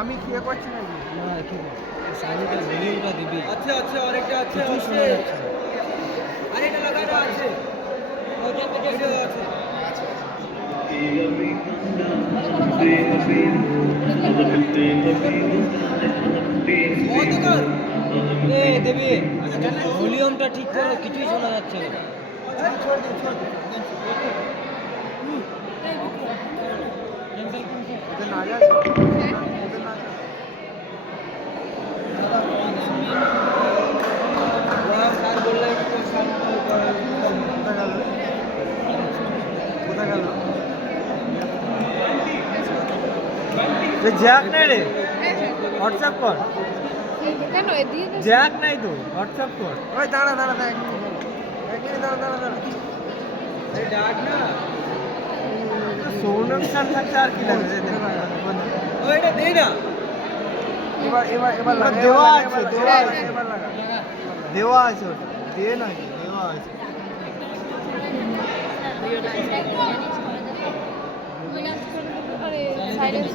আমি কি করছি নাকি না কি সাইডে ভলিউমটা দিবি। আচ্ছা আচ্ছা আরেকটা আছে আছে আরেকটা লাগানো আছে ওটা ভিডিও আছে বন্ধ কর এ দেবী ভলিউমটা ঠিক করো, কিছুই শোনা যাচ্ছে না। छोड़ दे उधर ना जा उधर ना जा वहाँ सर बोल रहे हैं कि सर उधर गलो तो जैक नहीं रे व्हाट्सएप कर কেন এদিকে জ্যাক নাই তো হোয়াটসঅ্যাপ কর ওই দাঁড়া দাঁড়া দাঁড়া এক মিনিট দাঁড়া দাঁড়া দাঁড়া এই ডাক না সোনম স্যার থাকতে আর কি লাগবে ওইটা দেই না এবার লাগা দেওয়া আছে এবার লাগা দেওয়া আছে ওটা দে না দেওয়া আছে আরে সাইলেন্স